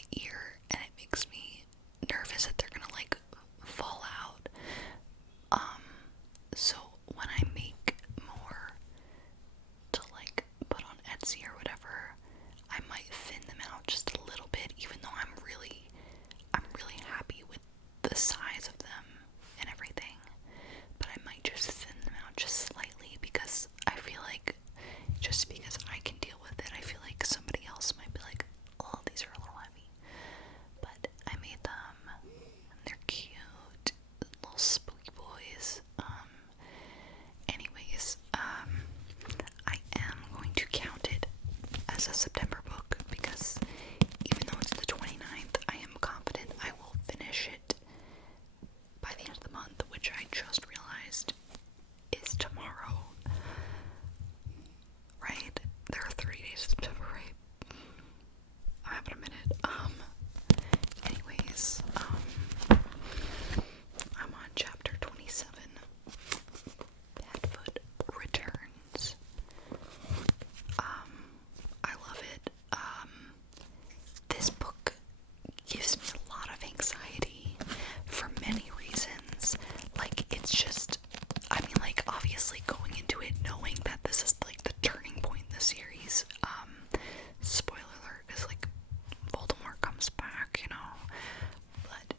my ear, and it makes me nervous that they're gonna like fall out. So when I make more to like put on Etsy or whatever, I might thin them out just a little bit, even though I'm really happy with the size of them and everything. But I might just thin them out just slightly, because I feel like, just because I can deal with it, I feel like somebody else might be like, oh, these are a little heavy. But I made them, and they're cute, little spooky boys. Anyways, I am going to count it as a September book, because even though it's the 29th, I am confident I will finish it by the end of the month, which I just realized is tomorrow. Right? There are 30 days of September, right? I'm having a minute. Anyways, I'm on chapter 27. Badfoot Returns. I love it. This book gives me a lot of anxiety for many reasons. Like, it's just, I mean, like, obviously going into it knowing that this is like the turning point in the series. Spoiler alert, because like Voldemort comes back, you know. But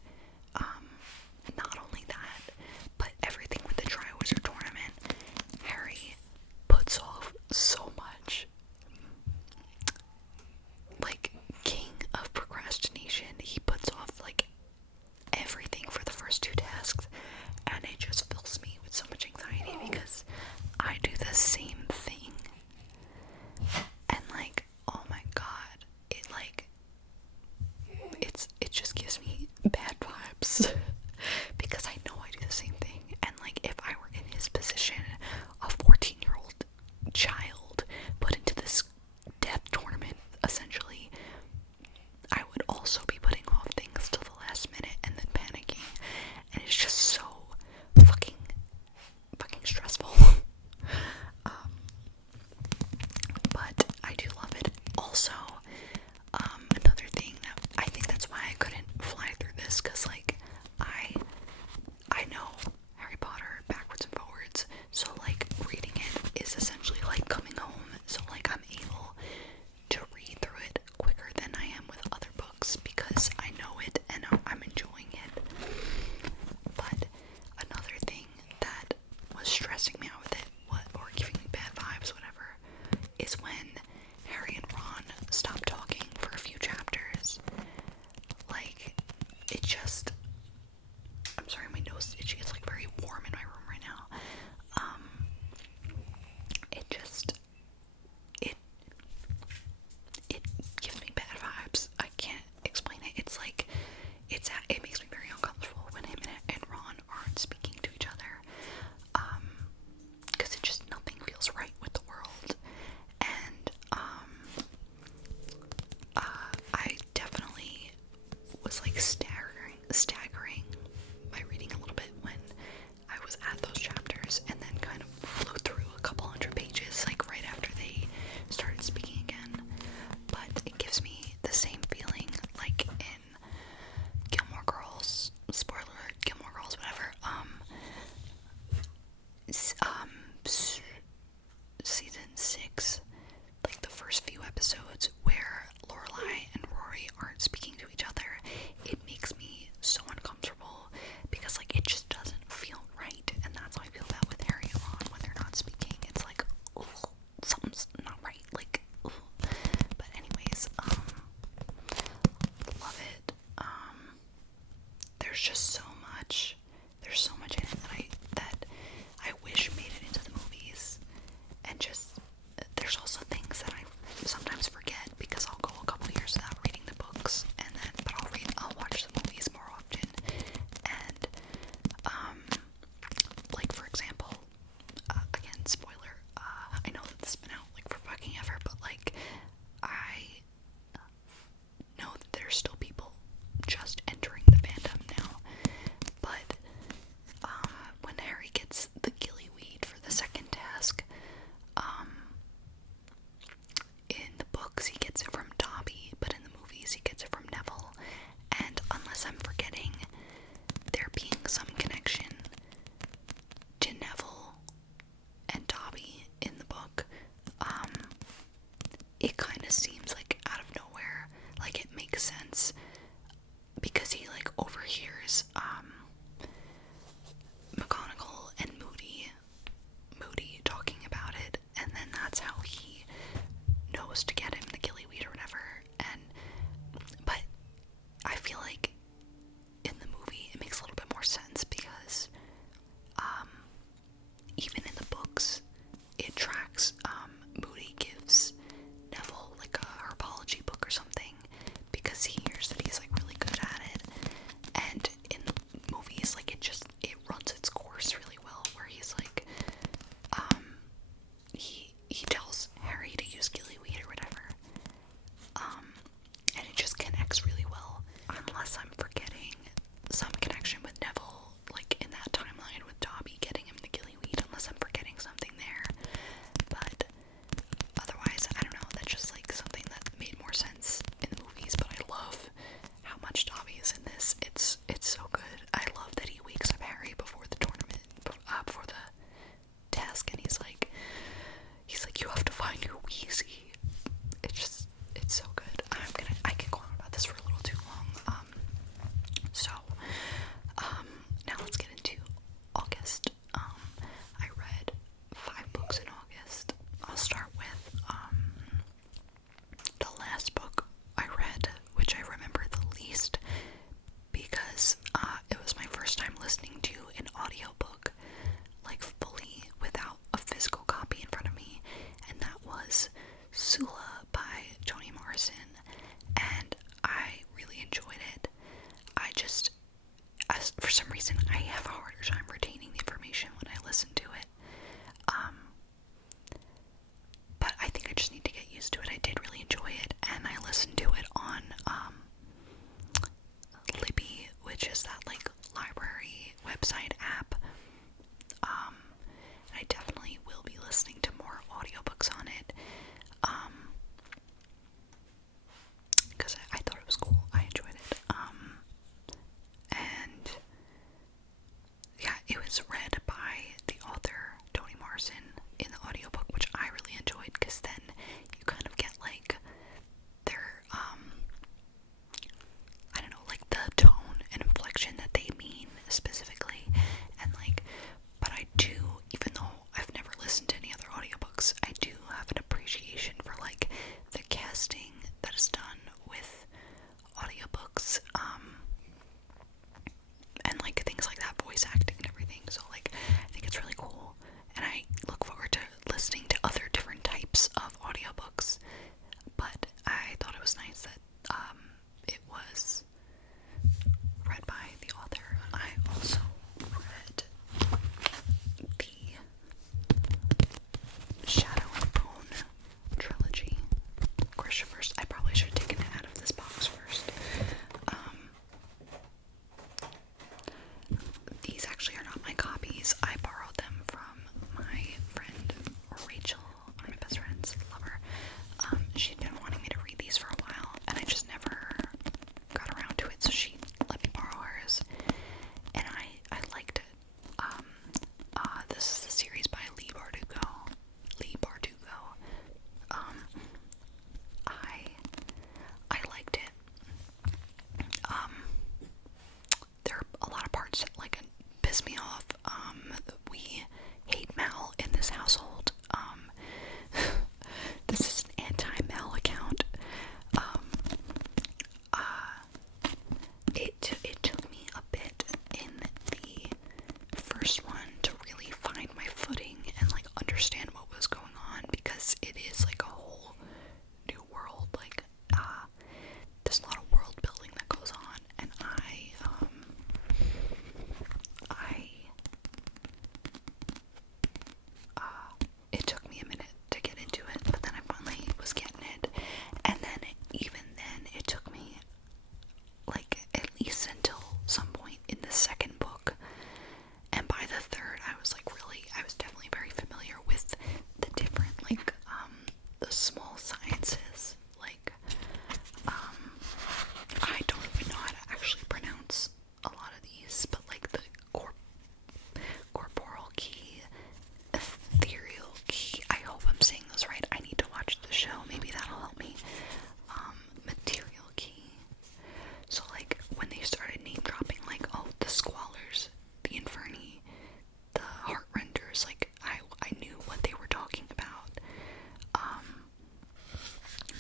not only that, but everything with the Triwizard Tournament, Harry puts off so much. Like, king of procrastination, he puts off like everything for the first two tasks, and it just fills me with so much anxiety because I do the same thing. And like, oh my god, it just gives me bad vibes because I know I do the same thing. And like, if I were in his position, a 14-year-old child put into this death tournament, essentially, I would also be putting off things till the last minute and then panicking, and it's just so fucking stressful. But I do love it. Also, another thing that I think that's why I couldn't fly through this, because like I know Harry Potter backwards and forwards, so like reading it is essentially like coming home. So like I'm able to read through it quicker than I am with other books because I know it and I'm enjoying it. But another thing that was stressing me out with it, or giving me bad vibes, whatever, is when Harry and Ron stop talking for a few chapters. Like, it just, I'm sorry, my nose is itchy. It's like very warm in my room right now. It just, it gives me bad vibes. I can't explain it. It's like, it makes me very uncomfortable when him and Ron aren't speaking to each other. Because it just, nothing feels right with the world. And, I definitely was like staggering by reading a little bit when I was at those chapters, and then kind of flew through a couple hundred pages like right after they started speaking again. But it gives me the same feeling like in Gilmore Girls, spoiler alert, Gilmore Girls, whatever, season 6, like the first few episodes where Lorelai and Rory aren't speaking to each other. It makes me so uncomfortable because like it just doesn't feel right, and that's how I feel about with Harry and Ron when they're not speaking. It's like, ugh, something's not right, like, ugh. But anyways, love it. There's just so much in it that I wish made it into the movies. And just, there's also things that I sometimes forget because I'll go a couple years without reading the books, and then, but I'll watch the movies more often. And, like for example, again, spoiler, I know that this has been out like for fucking ever, but like, I know that there's still people just entering the fandom now, movies, and like things like that, voice acting and everything. So like I think it's really cool, and I look forward to listening to other different types of audiobooks. But I thought it was nice that it was read by the author. I also read the Shadow and Bone Trilogy. Of course, first, I probably should have taken it out of this box first. These actually are not my copies. I borrowed them from my friend Rachel, one of my best friends, love her. She'd been wanting me to read these for a while, and I just never got around to it, so she let me borrow hers, and I liked it. This is the series by Lee Bardugo. I liked it. There are a lot of parts that like piss me off. We hate Mal in this household. This is an anti-Mal account. It took me a bit in the first one to really find my footing and like understand what was going on, because it is like a whole new world. Like there's a lot of world building that goes on, and it took me a minute to get into it, but then I finally was getting it, and then even then it took me like at least until some point in the second book, and by the third I was definitely very familiar with the different like the small sciences, like I don't even know how to actually pronounce a lot of these, but like the corporal key, ethereal key, I hope I'm saying those right. I need to watch the show, maybe that'll help me. Material key. So like when they started name dropping like, oh, the squallers, the inferni, the heartrenders, like I knew what they were talking about.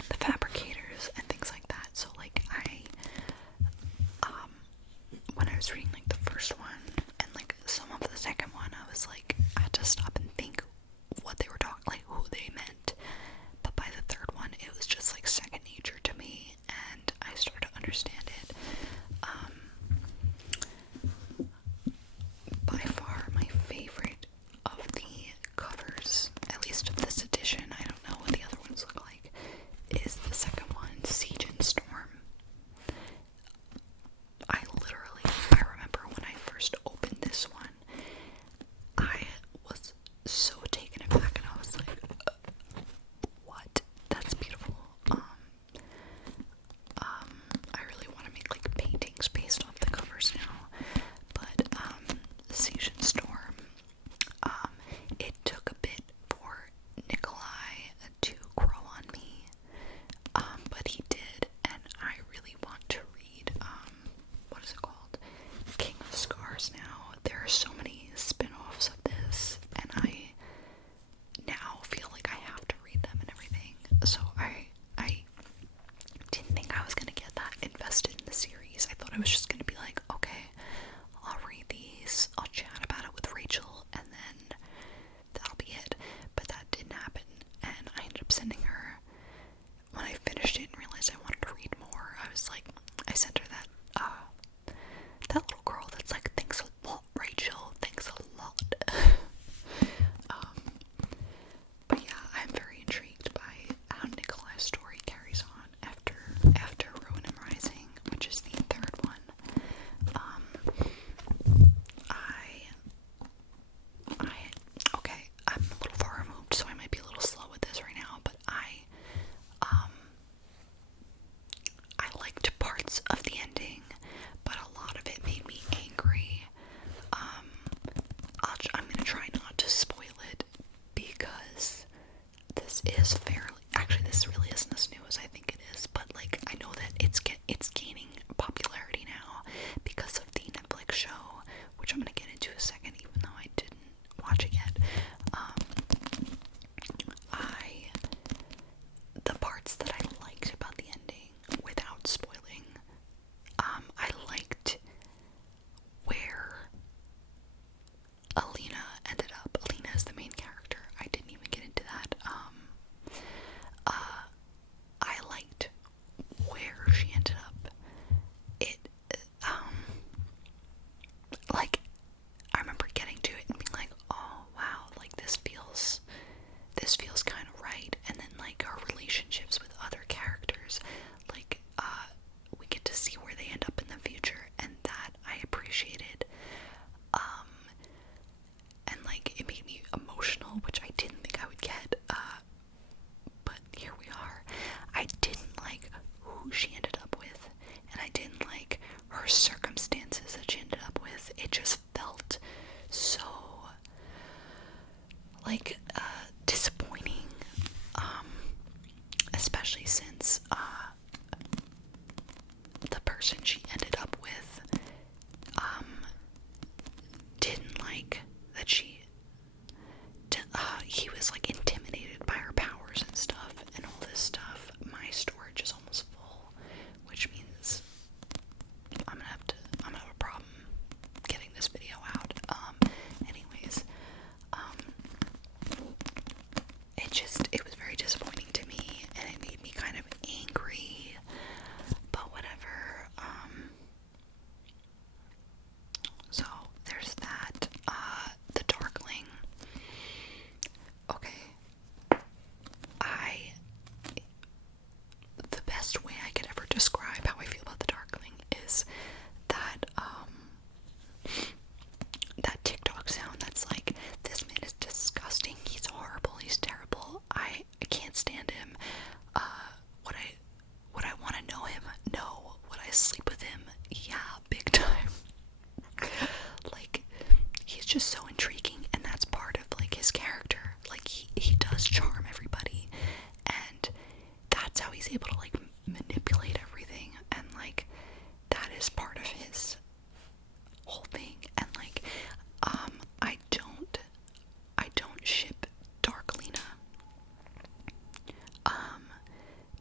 The fabricators and things like that. So like when I was reading like the first one and like some of the second one, I was like, I had to stop and think what they were talking, like who they meant. But by the third one, it was just like second nature to me, and I started to understand it. By far my favorite of the covers, at least of this edition, I don't know what the other ones look like, is the second one, Siege and Storm. I remember when I first opened this one, I was so taken aback, and I was like, what? That's beautiful. I really want to make like paintings based off the covers now, but Siege and Storm, it took a bit for Nikolai to grow on me, but he did, and I really want to read, what is it called? King of Scars now. There are so many spin-offs of this, and I now feel like I have to read them and everything. So I didn't think I was gonna get that invested in the series. I thought I was just gonna be like, okay, I'll read these, I'll chat about it with Rachel, and then that'll be it. But that didn't happen, and I ended up sending her, when I finished it and realized I wanted to read more, I was like, I sent her that little girl that's like, thanks a lot, Rachel, thanks a lot. But yeah, I'm very intrigued by how Nikolai's story carries on after Ruin and Rising, which is the third one. circumstances that she ended up with, it just felt so like disappointing, especially since the person she ended up with didn't like that he was like intimidated by her powers and stuff and all this stuff. My storage is almost full, which means I'm gonna have a problem getting this video out. Anyways, it was very disappointing to me, and it made me kind of angry, but whatever. So there's that. The Darkling. Okay. The best way I could ever describe how I feel about the Darkling is that, that TikTok sound that's like, this man is disgusting, he's horrible, he's terrible, I can't stand him, would I want to know him? No. Would I sleep with him? Yeah, big time. Like, he's just so intriguing, and that's part of, like, his character. Like, he does charm everybody, and that's how he's able to, like, manipulate everything, and, like, that is part of his whole thing. And, like, I don't ship Darklina,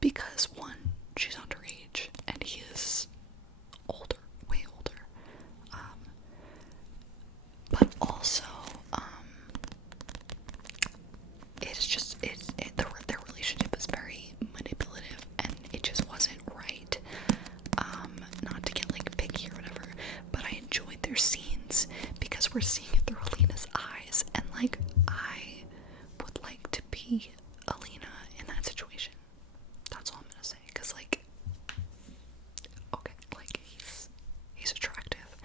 because one, she's underage, and he is older, way older, but also, their relationship is very manipulative, and it just wasn't right. Not to get like picky or whatever, but I enjoyed their scenes because we're seeing it through Alina's eyes, and like, I would like to be Alina in that situation. That's all I'm gonna say, because like, okay, like, he's attractive.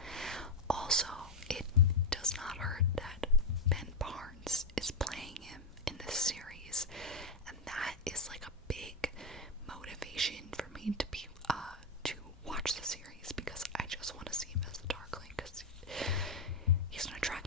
Also, it does not hurt that Ben Barnes is playing him in this series, and that is like a big motivation for me to be to watch the series, because I just want to see him as the Darkling, because he's an attractive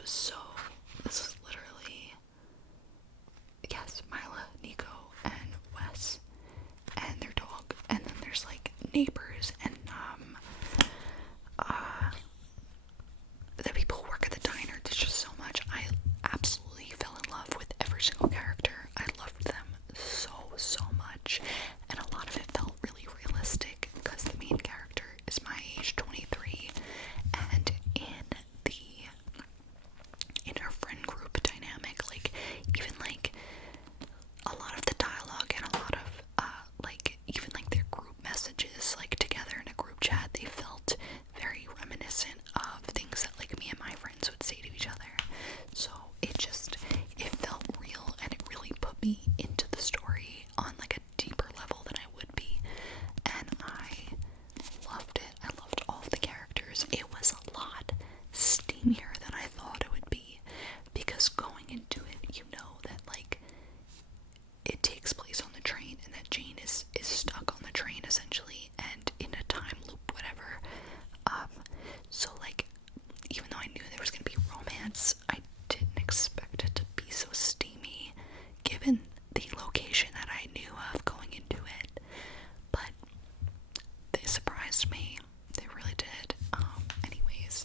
this is literally, yes, Mila, Nico, and Wes, and their dog, and then there's like neighbors and the people who work at the diner. There's just so much. I absolutely fell in love with every single character. I loved them so much, and a lot of it felt really realistic because the main character is my age, 23, and in her friend group dynamic, like, even like a lot of the dialogue and a lot of like even like their group messages, like together in a group chat, they felt very reminiscent of things that like me and my friends would say to each other. So it felt real, and it really put me into the story on like a deeper level than I would be, and I loved it. I loved all of the characters. It was a lot steamier than I thought it would be, because going into it, you know that like it takes place on the train, and that Jane is stuck on the train essentially, and in a time loop, whatever. So like, even though I knew there was gonna be romance, I didn't expect it to be so steamy, given the location that I knew of going into it. But they surprised me. They really did. Anyways,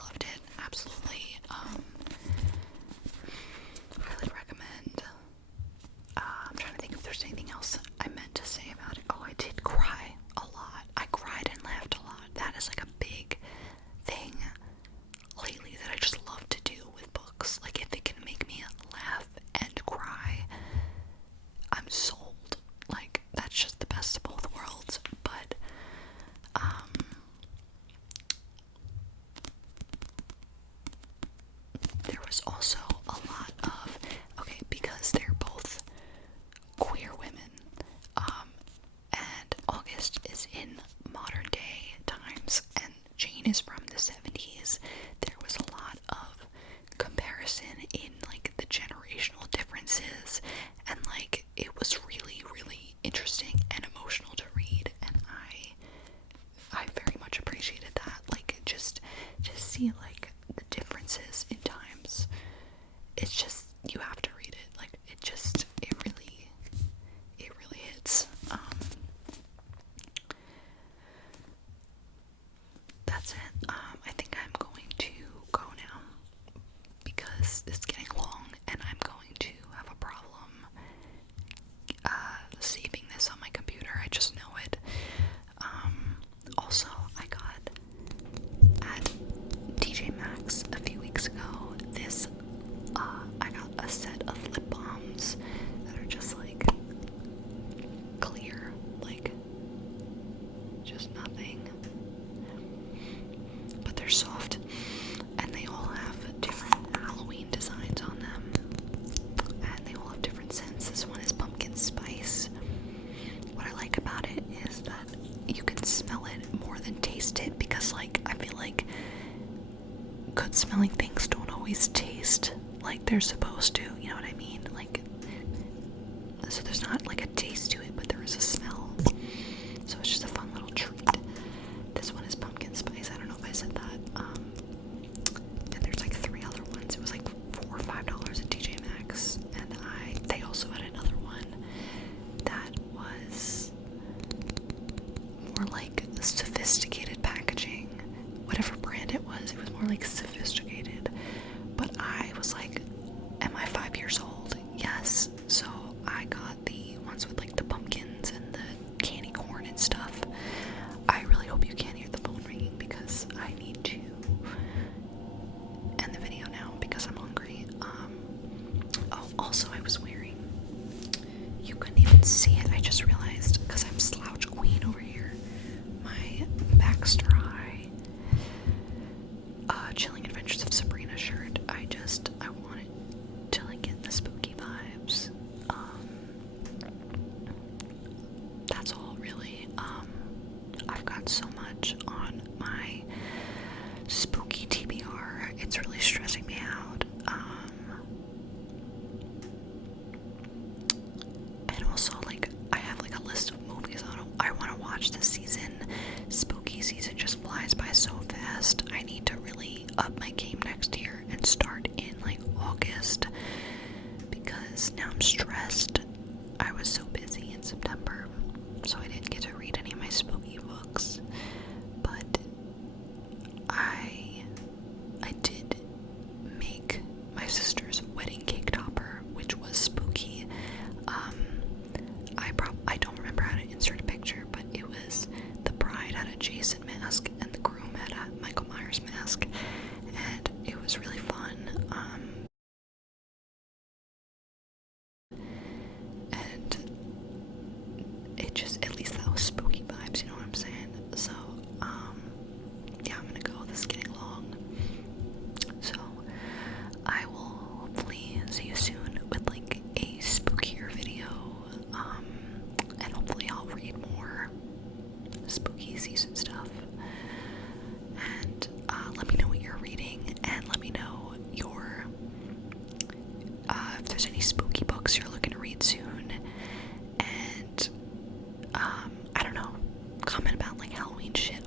loved it. Absolutely. Highly recommend. I'm trying to think if there's anything else I meant to say about it. Oh, I did cry a lot. I cried and laughed a lot. That is like a big thing lately that I just love to do with books. Like, if it can make me laugh and cry, I'm sold. Like, that's just the best of both worlds. But there was also a lot of, okay, because they're both queer women, and August is in modern day times, and Jane is from the 70s, there was a lot of comparison in, like, the generational differences, and, like, it was really, really interesting and emotional to read, and I very much appreciated that. Like, just to see, like, the differences in times. It's just, you have to read it. Like, it really hits. That's it. I think I'm going to go now, because it's getting long, and I'm going to have a problem saving this on my computer. I just know it. Also, I got at TJ Maxx a few weeks ago I got a set of lip balms that are just like clear, like just nothing, but they're soft, and they all have different Halloween designs on them, and they all have different scents. This one is pumpkin spice. What I like about it is that you can smell it more than taste it, because like, I feel like good smelling things don't always taste like they're supposed to, you know what I mean? Like, so there's not like a taste to it, but there is a smell. So it's just a fun little treat. This one is pumpkin spice. I don't know if I said that. And there's like 3 other ones. It was like $4 or $5 at TJ Maxx, and they also had another one that was more like sophisticated packaging. Whatever brand it was more like sophisticated. But I was like, am I 5 years old? Yes. So I got the ones with like the pumpkins and the candy corn and stuff. I really hope you can't hear the phone ringing, because I need to end the video now because I'm hungry. Oh, also I was wearing, you couldn't even see it, I just realized, because I'm Slouch Queen over here, my Baxter High Chilling Adventures of Sabrina shirt. I wanted to like get the spooky vibes. That's all really. I've got so much on my spooky TBR. It's really stressing me out. And also, like, I have like a list of movies I want to watch this season. Spooky season just flies by so fast. I up my game next year and start in like August, because now I'm stressed. I was so busy in September, so I didn't get to read any of my spooky books, but I did make my sister's wedding cake topper, which was spooky. I don't remember how to insert a picture, but it was the bride had a Jason mask and the groom had a Michael Myers mask, and it was really fun. And it just, at least that was spooky vibes, you know what I'm saying? So, yeah, I'm gonna go. This is getting long. So, I will hopefully see you soon with like a spookier video. And hopefully I'll read more spooky season stuff. And let me know what you're reading, and let me know your if there's any spooky books you're looking to read soon. And I don't know, comment about like Halloween shit